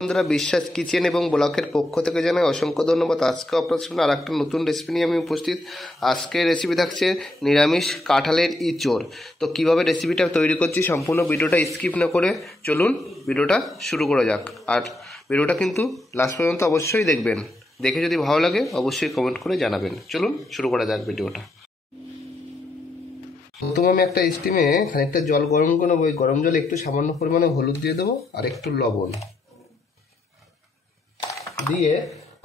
বন্ধুরা, বিশ্বাস কিচেন এবং ব্লকের পক্ষ থেকে জানাই অসংখ্য ধন্যবাদ। আজকে আপনার সামনে আর একটা নতুন রেসিপি নিয়ে আমি উপস্থিত। আজকের রেসিপি থাকছে নিরামিষ কাঁঠালের ইঁচড়। তো কিভাবে রেসিপিটা তৈরি করছি সম্পূর্ণ ভিডিওটা স্কিপ না করে চলুন ভিডিওটা শুরু করা যাক। আর ভিডিওটা কিন্তু লাস্ট পর্যন্ত অবশ্যই দেখবেন, দেখে যদি ভালো লাগে অবশ্যই কমেন্ট করে জানাবেন। চলুন শুরু করা যাক ভিডিওটা। প্রথমে আমি একটা স্টিমে খানিকটা জল গরম করে নেবো। ওই গরম জলে একটু সামান্য পরিমাণে হলুদ দিয়ে দেবো আর একটু লবণ দিয়ে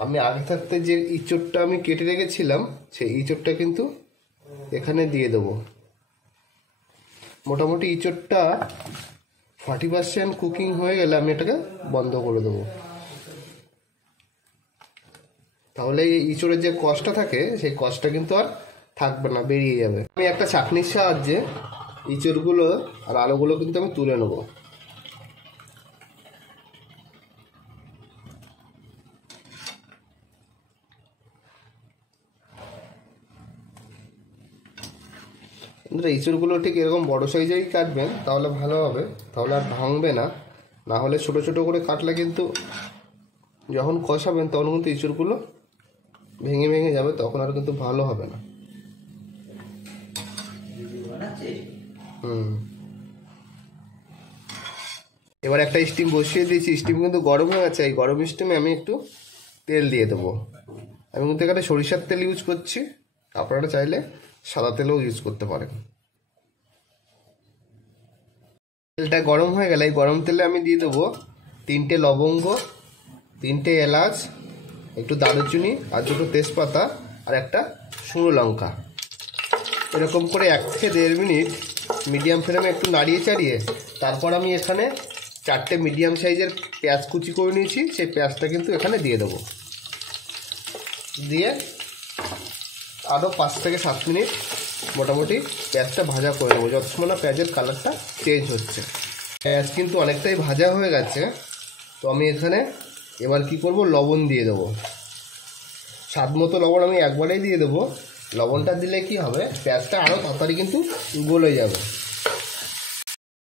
আমি আগে থাকতে যে ইঁচড়টা আমি কেটে রেখেছিলাম সেই ইঁচড়টা কিন্তু এখানে দিয়ে দেবো। মোটামুটি ইঁচড়টা 40% কুকিং হয়ে গেলে আমি এটাকে বন্ধ করে দেবো। তাহলে এই ইঁচড়ের যে কষটা থাকে সেই কষটা কিন্তু আর থাকবে না, বেরিয়ে যাবে। আমি একটা চাকনির সাহায্যে ইঁচড়গুলো আর আলুগুলো কিন্তু আমি তুলে নেবো। ইঁচড়গুলো ঠিক এরকম বড় সাইজেই কাটবেন, তাহলে ভালো হবে, তাহলে আর ভাঙবে না। না হলে ছোটো ছোটো করে কাটলে কিন্তু যখন কষাবেন তখন কিন্তু ইঁচড়গুলো ভেঙে ভেঙে যাবে, তখন আর কিন্তু ভালো হবে না। এবার একটা স্টিম বসিয়ে দিয়েছি, স্টিম কিন্তু গরম হয়ে গেছে। এই গরম স্টিমে আমি একটু তেল দিয়ে দেবো। আমি কিন্তু এখানে সরিষার তেল ইউজ করছি, আপনারা চাইলে সাদা তেলও ইউজ করতে পারেন। তেলটা গরম হয়ে গেলে এই গরম তেলে আমি দিয়ে দেবো 3টে লবঙ্গ, 3টে এলাচ, একটু দারুচিনি আর 2টো তেজপাতা আর একটা শুকনো লঙ্কা। এরকম করে 1 থেকে 1.5 মিনিট মিডিয়াম ফ্লেমে একটু নাড়িয়ে চাড়িয়ে তারপর আমি এখানে 4টে মিডিয়াম সাইজের পেঁয়াজ কুচি করে নিয়েছি, সেই পেঁয়াজটা কিন্তু এখানে দিয়ে দেবো। দিয়ে আরও 5 থেকে 7 মিনিট মোটামুটি পেঁয়াজটা ভাজা করে নেবো, যতক্ষণ না পেঁয়াজের কালারটা চেঞ্জ হচ্ছে। পেঁয়াজ কিন্তু অনেকটাই ভাজা হয়ে গেছে। তো আমি এখানে এবার কি করব, লবণ দিয়ে দেবো। স্বাদ মতো লবণ আমি একবারেই দিয়ে দেবো। লবণটা দিলে কি হবে, পেঁয়াজটা আরও তাড়াতাড়ি কিন্তু গলে যাবে।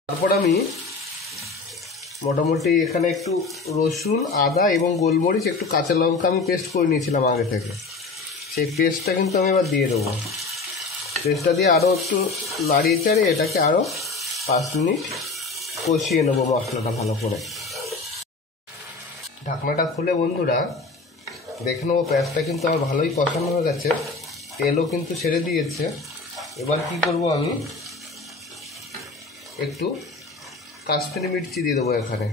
তারপর আমি মোটামুটি এখানে একটু রসুন, আদা এবং গোলমরিচ, একটু কাঁচা লঙ্কা আমি পেস্ট করে নিয়েছিলাম আগে থেকে, সেই পেস্টটা কিন্তু আমি এবার দিয়ে দেবো। পেস্টটা দিয়ে আরও একটু নাড়িয়ে চাড়িয়ে এটাকে আরও 5 মিনিট কষিয়ে নেবো মশলাটা ভালো করে। ঢাকনাটা খুলে বন্ধুরা দেখে নেবো পেঁয়াজটা কিন্তু আমার ভালোই কষানো হয়ে গেছে, তেলও কিন্তু ছেড়ে দিয়েছে। এবার কি করব, আমি একটু কাশ্মীরি মির্চি দিয়ে দেবো এখানে।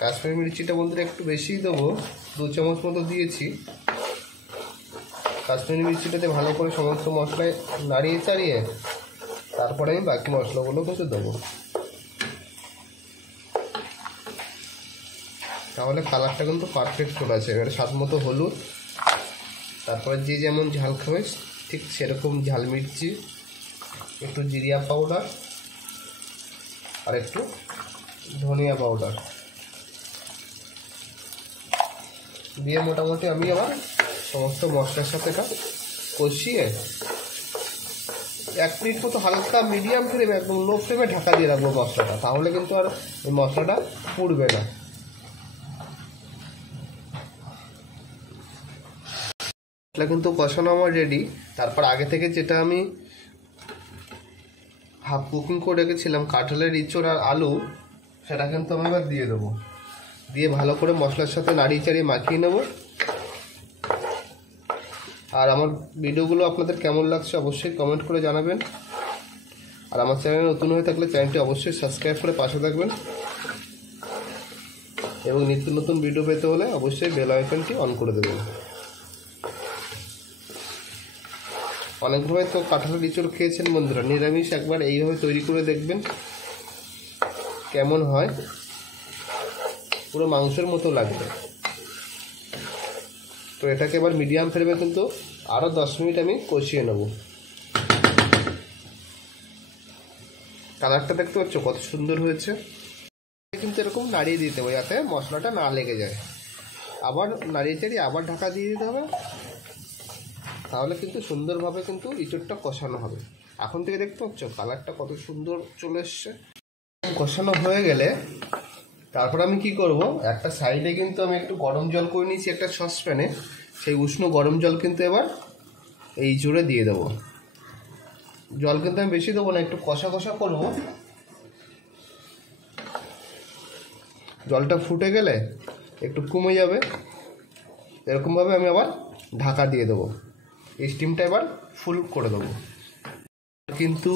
কাশ্মীরি মির্চিটা বন্ধুরা একটু বেশিই দেবো, 2 চামচ মতো দিয়েছি। কাশ্মীরি মির্চিটাতে ভালো করে সমস্ত মশলায় নাড়িয়ে চাড়িয়ে তারপরে আমি বাকি মশলাগুলো কিন্তু দেবো। তাহলে কালারটা কিন্তু পারফেক্ট চলে আসে। এবারে স্বাদ মতো হলুদ, তারপরে যে যেমন ঝাল খাবে ঠিক সেরকম ঝাল মির্চি, একটু জিরিয়া পাউডার আর একটু ধনিয়া পাউডার দিয়ে মোটামুটি আমি আবার সমস্ত মশলার সাথে এটা কষিয়ে 1 মিনিট মতো হালকা মিডিয়াম ফ্লেমে, একদম লো ফ্লেমে ঢাকা দিয়ে রাখবো মশলাটা। তাহলে কিন্তু আর এই মশলাটা পুড়বে না। এটা কিন্তু কষানো আমার রেডি। তারপর আগে থেকে যেটা আমি হাফ কুকিং করে রেখেছিলাম কাঁঠালের ইঁচড় আর আলু, সেটা কিন্তু আমি এবার দিয়ে দেবো। দিয়ে ভালো করে মশলার সাথে নাড়িয়ে চাড়িয়ে মাখিয়ে নেব। আর আমার ভিডিওগুলো আপনাদের কেমন লাগছে অবশ্যই কমেন্ট করে জানাবেন। আর আমার চ্যানেলে নতুন হয়ে থাকলে চ্যানেলটি অবশ্যই সাবস্ক্রাইব করে পাশে থাকবেন এবং নিত্য নতুন ভিডিও পেতে হলে অবশ্যই বেল আইকনটি অন করে দেবেন। অনেকভাবে তো কাঁঠালের ইঁচড় খেয়েছেন বন্ধুরা, নিরামিষ একবার এইভাবে তৈরি করে দেখবেন কেমন হয়, পুরো মাংসের মতো লাগবে। তো এটাকে এবার মিডিয়াম ফ্লেমে কিন্তু আরও 10 মিনিট আমি কষিয়ে নেব। কালারটা দেখতে পাচ্ছ কত সুন্দর হয়েছে। কিন্তু এরকম নাড়িয়ে দিতে হবে যাতে মশলাটা না লেগে যায়। আবার নাড়িয়ে চাড়িয়ে আবার ঢাকা দিয়ে দিতে হবে, তাহলে কিন্তু সুন্দরভাবে কিন্তু ইঁচড়টা কষানো হবে। এখন থেকে দেখতে পাচ্ছ কালারটা কত সুন্দর চলে এসছে। কষানো হয়ে গেলে তারপর আমি কি করব, একটা সাইডে কিন্তু আমি একটু গরম জল করে নিয়েছি একটা সসপ্যানে। সেই উষ্ণ গরম জল কিন্তু এবার এই জুড়ে দিয়ে দেবো। জল কিন্তু আমি বেশি দেবো না, একটু কষা কষা করব। জলটা ফুটে গেলে একটু কমে যাবে, এরকমভাবে আমি আবার ঢাকা দিয়ে দেবো। স্টিমটা এবার ফুল করে দেবো। কিন্তু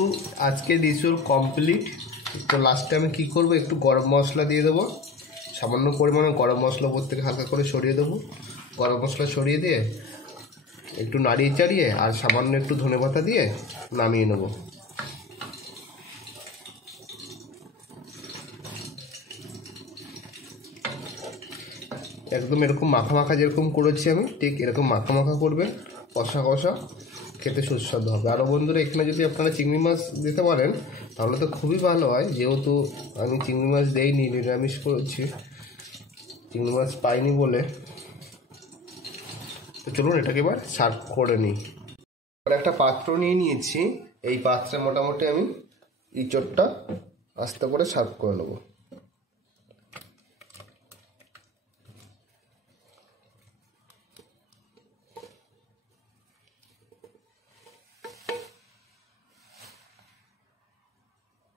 আজকে ডিশর কমপ্লিট। তো লাস্টে আমি কী করবো, একটু গরম মশলা দিয়ে দেবো, সামান্য পরিমাণে গরম মশলা উপর থেকে হালকা করে সরিয়ে দেবো। গরম মশলা সরিয়ে দিয়ে একটু নাড়িয়ে চাড়িয়ে আর সামান্য একটু ধনেপাতা দিয়ে নামিয়ে নেব। একদম এরকম মাখা মাখা যেরকম করেছি আমি, ঠিক এরকম মাখা মাখা করবেন, কষা কষা, খেতে সুস্বাদু হবে। আরও বন্ধুরা, এখানে যদি আপনারা চিংড়ি মাছ দিতে পারেন তাহলে তো খুবই ভালো হয়। যেহেতু আমি চিংড়ি মাছ দেইনি, নিরামিষ করেছি, চিংড়ি মাছ পাইনি বলে। তো চলুন এটাকে এবার সার্ভ করে নিই। একটা পাত্র নিয়ে নিয়েছি, এই পাত্রে মোটামুটি আমি ইঁচড়টা আস্তে করে সার্ভ করে নেবো।